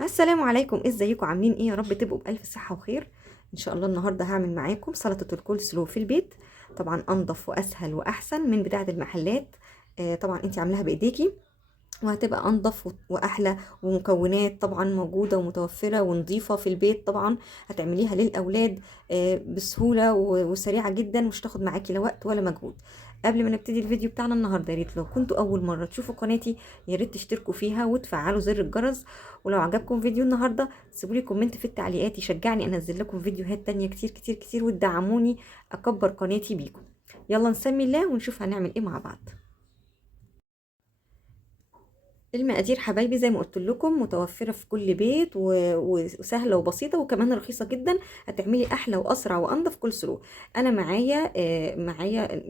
السلام عليكم، ازيكم؟ عاملين ايه؟ يا رب تبقوا بألف صحة وخير. ان شاء الله النهارده هعمل معاكم سلطة الكول سلو في البيت. طبعا انضف واسهل واحسن من بتاعة المحلات. طبعا انت عاملاها بايديكي، وهتبقى انضف واحلى، ومكونات طبعا موجودة ومتوفرة ونظيفة في البيت. طبعا هتعمليها للاولاد بسهولة وسريعة جدا، مش تاخد معاكي لا وقت ولا مجهود. قبل ما نبتدي الفيديو بتاعنا النهارده، يا ريت لو كنتوا اول مره تشوفوا قناتي يا ريت تشتركوا فيها وتفعلوا زر الجرس. ولو عجبكم فيديو النهارده سيبوا لي كومنت في التعليقات يشجعني انزل لكم فيديوهات تانية كتير كتير كتير، وتدعموني اكبر قناتي بيكم. يلا نسمي الله ونشوف هنعمل ايه مع بعض. المقادير حبايبي زي ما قلت لكم متوفره في كل بيت وسهله وبسيطه وكمان رخيصه جدا. هتعملي احلى واسرع وانضف كول سلو. انا معايا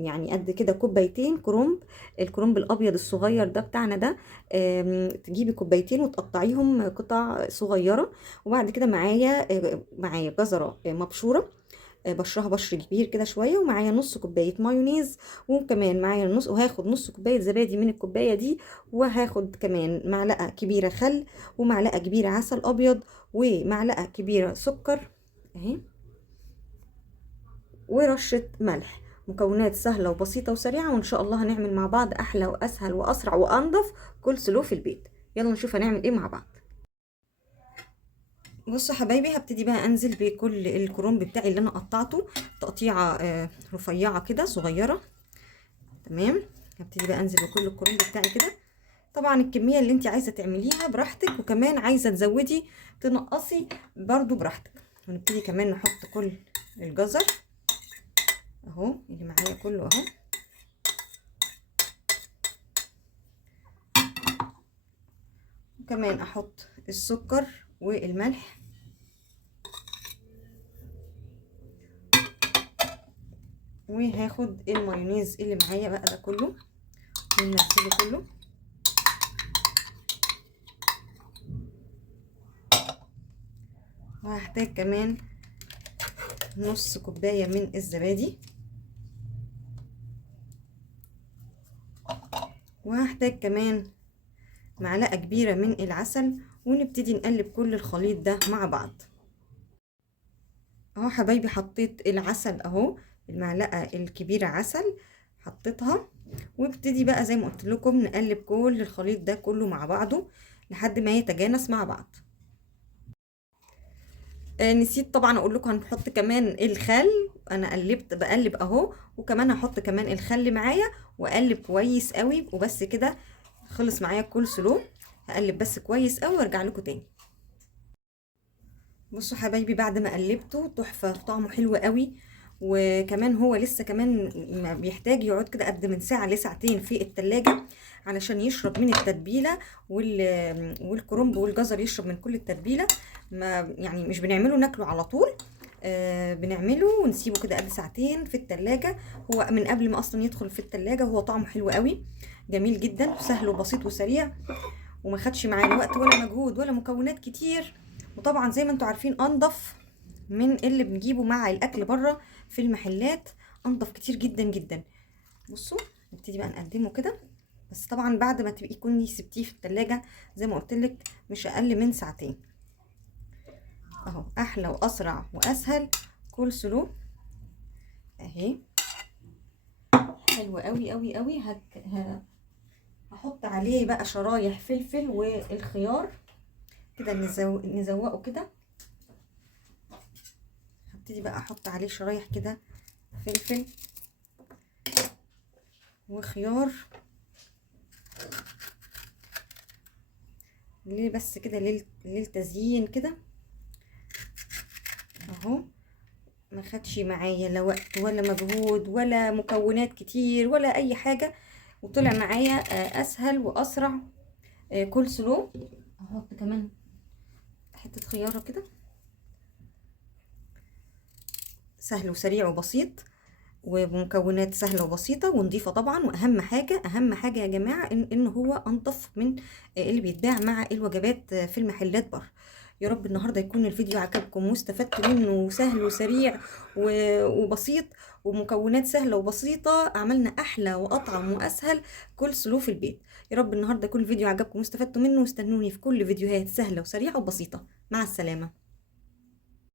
يعني قد كده كوبايتين كرنب. الكرنب الابيض الصغير ده بتاعنا ده. تجيبي كوبايتين وتقطعيهم قطع صغيره. وبعد كده معايا جزره مبشوره، بشرها بشر كبير كده شويه، ومعايا نص كوبايه مايونيز، وكمان معايا وهاخد نص كوبايه زبادي من الكوبايه دي، وهاخد كمان معلقه كبيره خل، ومعلقه كبيره عسل ابيض، ومعلقه كبيره سكر اهي، ورشه ملح. مكونات سهله وبسيطه وسريعه، وان شاء الله هنعمل مع بعض احلى واسهل واسرع وانضف كل سلو في البيت. يلا نشوف هنعمل ايه مع بعض. بصوا حبايبي، هبتدي بقى انزل بكل الكرنب بتاعي اللي انا قطعته تقطيعه رفيعه كده صغيره. تمام. هبتدي بقى انزل بكل الكرنب بتاعي كده. طبعا الكميه اللي انت عايزه تعمليها براحتك، وكمان عايزه تزودي تنقصي برضو براحتك. ونبتدي كمان نحط كل الجزر اهو اللي معايا كله اهو. وكمان احط السكر والملح، وهاخد المايونيز اللي معايا بقى ده كله وننزله كله. وهحتاج كمان نص كوباية من الزبادي، وهحتاج كمان معلقة كبيرة من العسل، ونبتدي نقلب كل الخليط ده مع بعض اهو. حبايبي حطيت العسل اهو، المعلقة الكبيرة عسل حطيتها، وابتدي بقى زي ما قلت لكم نقلب كل الخليط ده كله مع بعضه لحد ما يتجانس مع بعض. نسيت طبعا اقول لكم هنحط كمان الخل. انا بقلب اهو، وكمان هحط كمان الخل معايا واقلب كويس قوي. وبس كده خلص معايا الكول سلو. هقلب بس كويس قوي وارجع لكم تاني. بصوا حبايبي، بعد ما قلبته تحفه، طعمه حلو قوي. وكمان هو لسه كمان ما بيحتاج يقعد كده قد من ساعه لساعتين في التلاجة علشان يشرب من التتبيله، والكرنب والجزر يشرب من كل التتبيله. ما يعني مش بنعمله ناكله على طول، بنعمله ونسيبه كده قد ساعتين في التلاجة. هو من قبل ما اصلا يدخل في التلاجة هو طعمه حلو قوي، جميل جدا وسهل وبسيط وسريع، وما خدش معايا وقت ولا مجهود ولا مكونات كتير. وطبعا زي ما انتوا عارفين انضف من اللي بنجيبه مع الاكل بره في المحلات، انضف كتير جدا جدا. بصوا نبتدي بقى نقدمه كده، بس طبعا بعد ما تبقي كوني سبتيه في التلاجة زي ما قلت لك مش اقل من ساعتين اهو. احلى واسرع واسهل كول سلو اهي، حلوه قوي قوي قوي. هحط عليه بقى شرايح فلفل والخيار كده، نزوقه كده. هبتدي بقى احط عليه شرايح كده فلفل وخيار، ليه بس كده للتزيين كده اهو. ما خدش معايا لا وقت ولا مجهود ولا مكونات كتير ولا اي حاجه، وطلع معايا اسهل واسرع كول سلو. احط كمان حته خياره كده، سهل وسريع وبسيط، ومكونات سهله وبسيطه ونضيفه طبعا. واهم حاجه اهم حاجه يا جماعه ان هو انضف من اللي بيتباع مع الوجبات في المحلات بره. يا رب النهارده يكون الفيديو عجبكم واستفدتوا منه، وسهل وسريع وبسيط، ومكونات سهله وبسيطه، عملنا احلى واطعم واسهل كل سلو في البيت. يا رب النهارده يكون الفيديو عجبكم واستفدتوا منه، واستنوني في كل فيديوهات سهله وسريعه وبسيطه. مع السلامه.